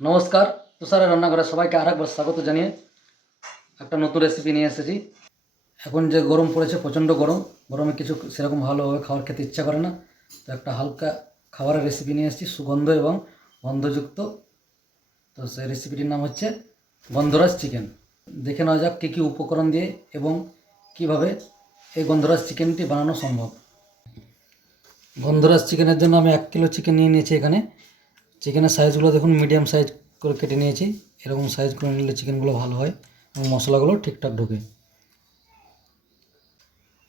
নমস্কার, তুষারের রান্নাঘরে সবাইকে আরেকবার স্বাগত জানিয়ে একটা নতুন রেসিপি নিয়ে এসেছি। এখন যে গরম পড়েছে, প্রচণ্ড গরম, গরমে কিছু সেরকম ভালোভাবে খাবার খেতে ইচ্ছা করে না। তো একটা হালকা খাবারের রেসিপি নিয়ে এসেছি, সুগন্ধ এবং গন্ধযুক্ত। তো সেই রেসিপিটির নাম হচ্ছে গন্ধরাজ চিকেন। দেখে নেওয়া যাক কী কী উপকরণ দিয়ে এবং কিভাবে এই গন্ধরাজ চিকেনটি বানানো সম্ভব। গন্ধরাজ চিকেনের জন্য আমি 1 কিলো চিকেন নিয়ে নিয়েছি। এখানে চিকেনের সাইজগুলো দেখুন, মিডিয়াম সাইজ করে কেটে নিয়েছি। এরকম সাইজ করে নিলে চিকেনগুলো ভালো হয় এবং মশলাগুলো ঠিকঠাক ঢোকে।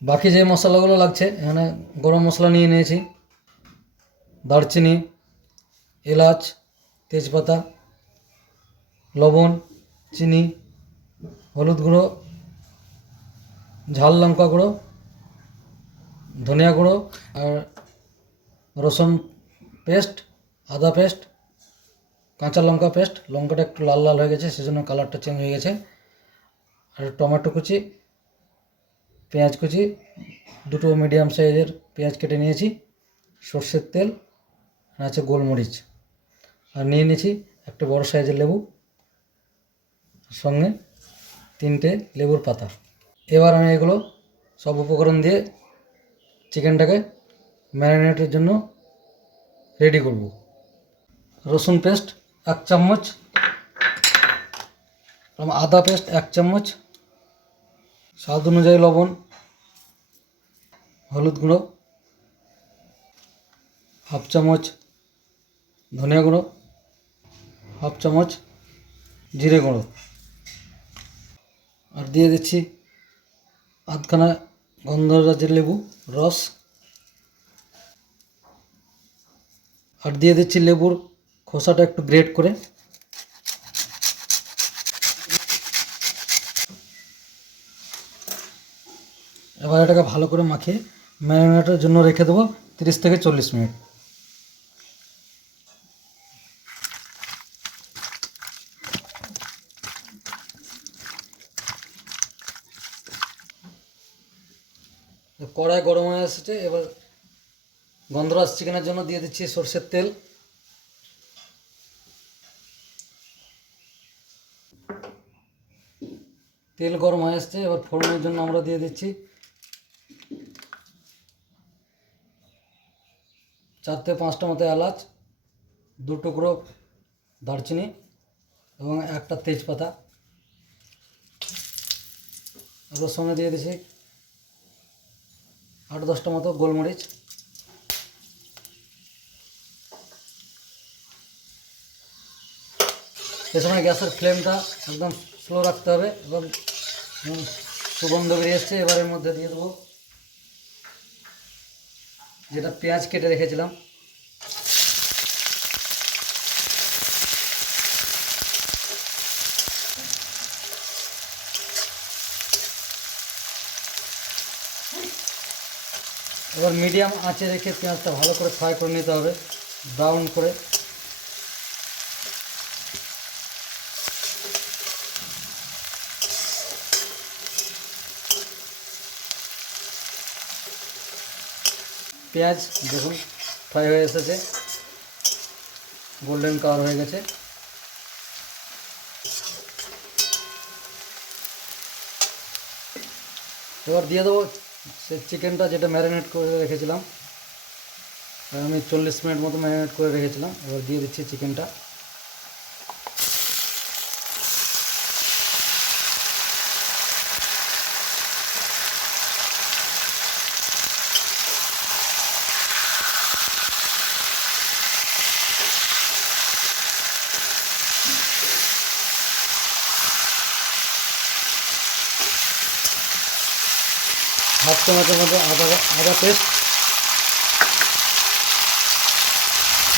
বাকি যে মশলাগুলো লাগছে, এখানে গরম মশলা নিয়ে নিয়েছি, দারচিনি, এলাচ, তেজপাতা, লবণ, চিনি, হলুদ গুঁড়ো, ঝাল লঙ্কা গুঁড়ো, ধনিয়া গুঁড়ো আর রসুন পেস্ট, আদা পেস্ট, কাঁচা লঙ্কা পেস্ট। লঙ্কাটা একটু লাল লাল হয়ে গেছে, সেজন্য কালারটা চেঞ্জ হয়ে গেছে। আর টমেটো কুচি, পেঁয়াজ কুচি, দুটো মিডিয়াম সাইজের পেঁয়াজ কেটে নিয়েছি, সর্ষের তেল, আর আছে গোলমরিচ, আর নিয়ে নিয়েছি একটা বড় সাইজের লেবু, সঙ্গে 3টে লেবুর পাতা। এবার আমি এগুলো সব উপকরণ দিয়ে চিকেনটাকে ম্যারিনেটের জন্য রেডি করব। রসুন পেস্ট 1 চামচ, আদা পেস্ট 1 চামচ, স্বাদ অনুযায়ী লবণ, হলুদ গুঁড়ো 1/2 চামচ, ধনিয়া গুঁড়ো 1/2 চামচ, জিরে গুঁড়ো, আর দিয়ে দিচ্ছি আধখানা গন্ধরাজের লেবু রস, আর দিয়ে দিচ্ছি লেবুর খোসাটা একটু গ্রেট করে। এবার এটাকে ভালো করে মাখিয়ে ম্যারিনেটের জন্য রেখে দেবো 30 থেকে 40 মিনিট। কড়াই গরম হয়ে এসেছে, এবার গন্ধরাজ চিকেনের জন্য দিয়ে দিচ্ছি সরষের তেল। তেল গরম হয়ে এসছে, এবার ফোড়নের জন্য আমরা দিয়ে দিচ্ছি 4 থেকে 5টা মতো এলাচ, 2 টুকরো দারচিনি এবং একটা তেজপাতা। এবার সঙ্গে দিয়ে দিচ্ছি 8-10টা মতো গোলমরিচ। এ সময় গ্যাসের ফ্লেমটা একদম স্লো রাখতে হবে এবং সুগন্ধ বেরিয়ে এসছে। এবার এর মধ্যে দিয়ে দেবো যেটা পেঁয়াজ কেটে রেখেছিলাম, এবার মিডিয়াম আঁচে রেখে পেঁয়াজটা ভালো করে ফ্রাই করে নিতে হবে, ব্রাউন করে। পেঁয়াজ দেখুন ফ্রাই হয়ে এসেছে, গোল্ডেন কালার হয়ে গেছে। এবার দিয়ে দেবো সে চিকেনটা যেটা ম্যারিনেট করে রেখেছিলাম, আমি 40 মিনিট মতো ম্যারিনেট করে রেখেছিলাম। এবার দিয়ে দিচ্ছি চিকেনটা। হাফ চামচের মধ্যে আদা পেস্ট,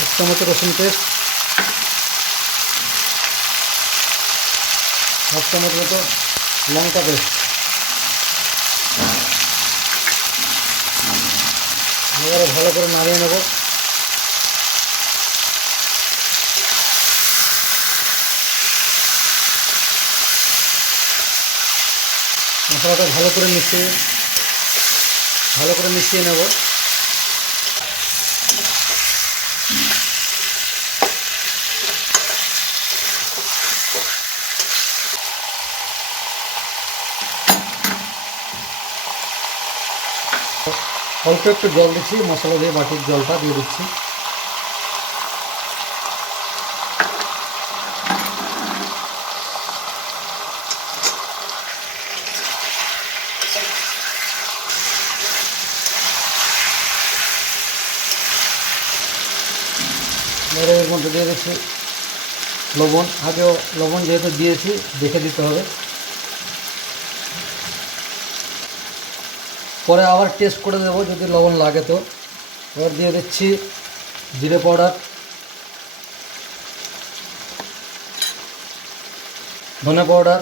1 চামচ রসুন পেস্ট, হাফ চামচ মতো লঙ্কা পেস্ট। এবারে ভালো করে নাড়িয়ে নেব। মশলাটা ভালো করে মিশিয়ে নেব। অল্প একটু জল দিচ্ছি, মশলা দিয়ে বাটির জলটা দিয়ে দিচ্ছি। এর মধ্যে দিয়ে দিচ্ছি লবণ। আগেও লবণ যেহেতু দিয়েছি দেখে দিতে হবে, পরে আবার টেস্ট করে দেবো যদি লবণ লাগে তো। এবার দিয়ে দিচ্ছি জিরে পাউডার, ধনে পাউডার,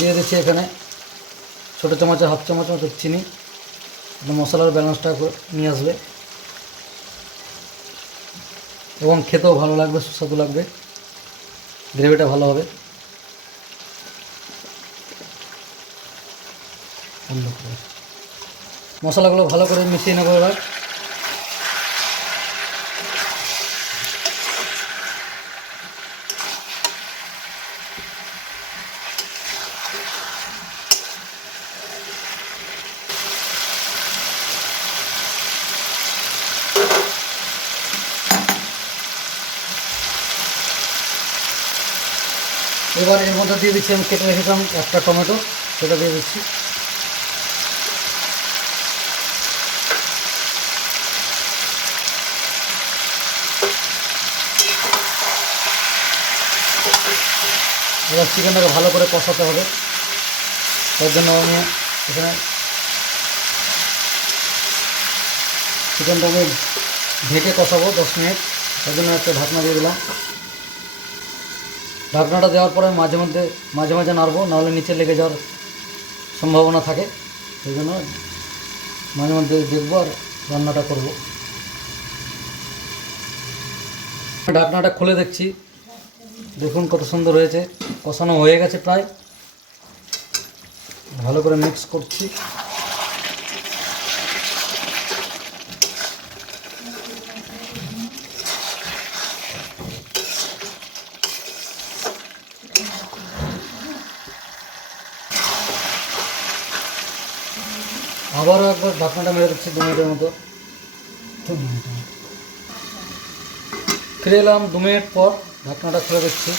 দিয়ে দিচ্ছি এখানে ছোটো চামচে হাফ চামচ মতো চিনি, মশলার ব্যালেন্সটা নিয়ে আসবে এবং খেতেও ভালো লাগবে, সুস্বাদু লাগবে, গ্রেভিটা ভালো হবে। মশলাগুলো ভালো করে মিশিয়ে নেবো এবার। এবার এর মধ্যে দিয়ে দিচ্ছি আমি কেটে রেখেছিলাম একটা টমেটো, সেটা দিয়ে দিচ্ছি। এবার চিকেনটাকে ভালো করে কষাতে হবে, তার জন্য আমি এখানে চিকেনটাকে ঢেকে কষাবো 10 মিনিট, তার জন্য একটা ঢাকনা দিয়ে দিলাম। ঢাকনাটা দেওয়ার পরে মাঝে মাঝে নাড়বো, নাহলে নিচে লেগে যাওয়ার সম্ভাবনা থাকে, সেই জন্য মাঝে মধ্যে দেখবো আর রান্নাটা করবো। ঢাকনাটা খুলে দেখছি, দেখুন কত সুন্দর হয়েছে, কষানো হয়ে গেছে প্রায়। ভালো করে মিক্স করছি। আবারও একবার ঢাকনাটা মেরে দিচ্ছি 2 মিনিটের মতো। ফিরে এলাম 2 মিনিট পর, ঢাকনাটা খুলে দিচ্ছি,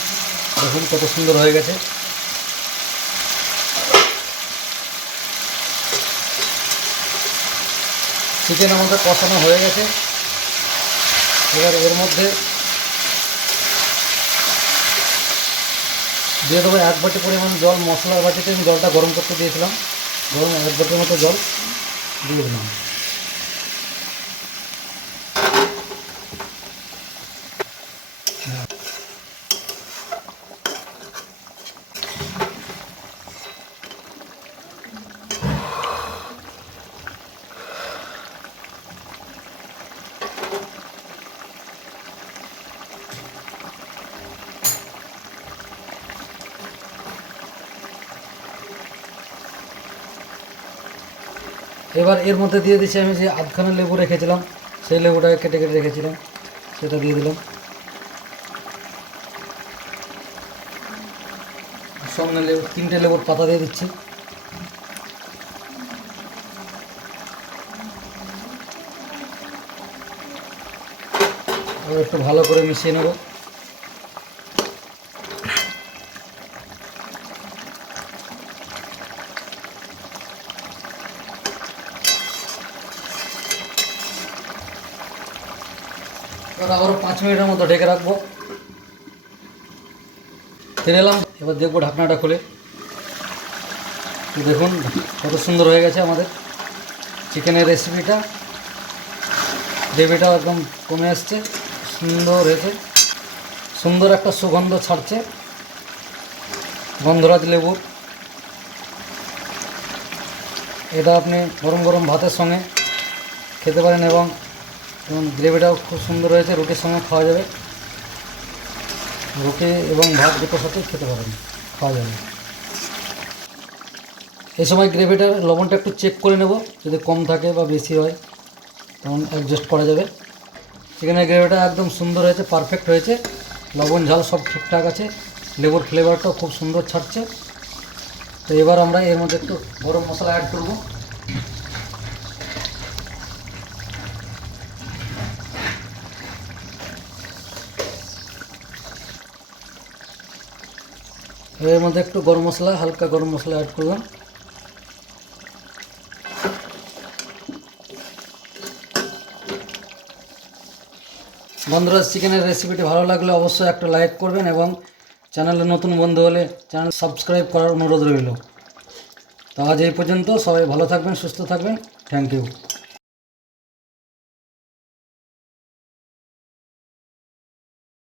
দেখুন কত সুন্দর হয়ে গেছে। চিকেন আমাদের কষানো হয়ে গেছে। এবার এর মধ্যে দিয়ে দেবো 1 বাটি পরিমাণ জল। মশলার বাটিতে আমি জলটা গরম করতে দিয়েছিলাম, গরম 1 বাটির মতো জল দিয়ে দিলাম। এবার এর মধ্যে দিয়ে দিচ্ছি আমি যে আধখানা লেবু রেখেছিলাম, সেই লেবুটাকে কেটে কেটে রেখেছিলাম, সেটা দিয়ে দিলাম। সামনে লেবু 3টে লেবুর পাতা দিয়ে দিচ্ছি। এবার একটু ভালো করে মিশিয়ে নেব। এবার আবারও 5 মিনিটের মতো ঢেকে রাখবো। ফিরে এলাম, এবার দেখবো ঢাকনাটা খুলে। তো দেখুন কত সুন্দর হয়ে গেছে আমাদের চিকেনের রেসিপিটা। গ্রেভিটাও একদম কমে আসছে, সুন্দর হয়েছে, সুন্দর একটা সুগন্ধ ছাড়ছে গন্ধরাজ লেবুর। এটা আপনি গরম গরম ভাতের সঙ্গে খেতে পারেন এবং গ্রেভিটাও খুব সুন্দর হয়েছে, রুটির সঙ্গে খাওয়া যাবে, রুটি এবং ভাত দুটোর সাথে খেতে পারেন, খাওয়া যাবে। এই সময় গ্রেভিটার লবণটা একটু চেক করে নেব, যদি কম থাকে বা বেশি হয় তখন অ্যাডজাস্ট করা যাবে। চিকেনের গ্রেভিটা একদম সুন্দর হয়েছে, পারফেক্ট হয়েছে, লবণ ঝাল সব ঠিকঠাক আছে, লেবুর ফ্লেভারটাও খুব সুন্দর ছাড়ছে। তো এবার আমরা এর মধ্যে একটু গরম মশলা অ্যাড করব। এর মধ্যে একটু গরম মশলা, হালকা গরম মশলা অ্যাড করলাম। বন্ধুরা, চিকেনের রেসিপিটি ভালো লাগলে অবশ্যই একটা লাইক করবেন এবং চ্যানেলে নতুন বন্ধু হলে চ্যানেল সাবস্ক্রাইব করার অনুরোধ রইল। তো আজ এই পর্যন্ত, সবাই ভালো থাকবেন, সুস্থ থাকবেন। Thank you.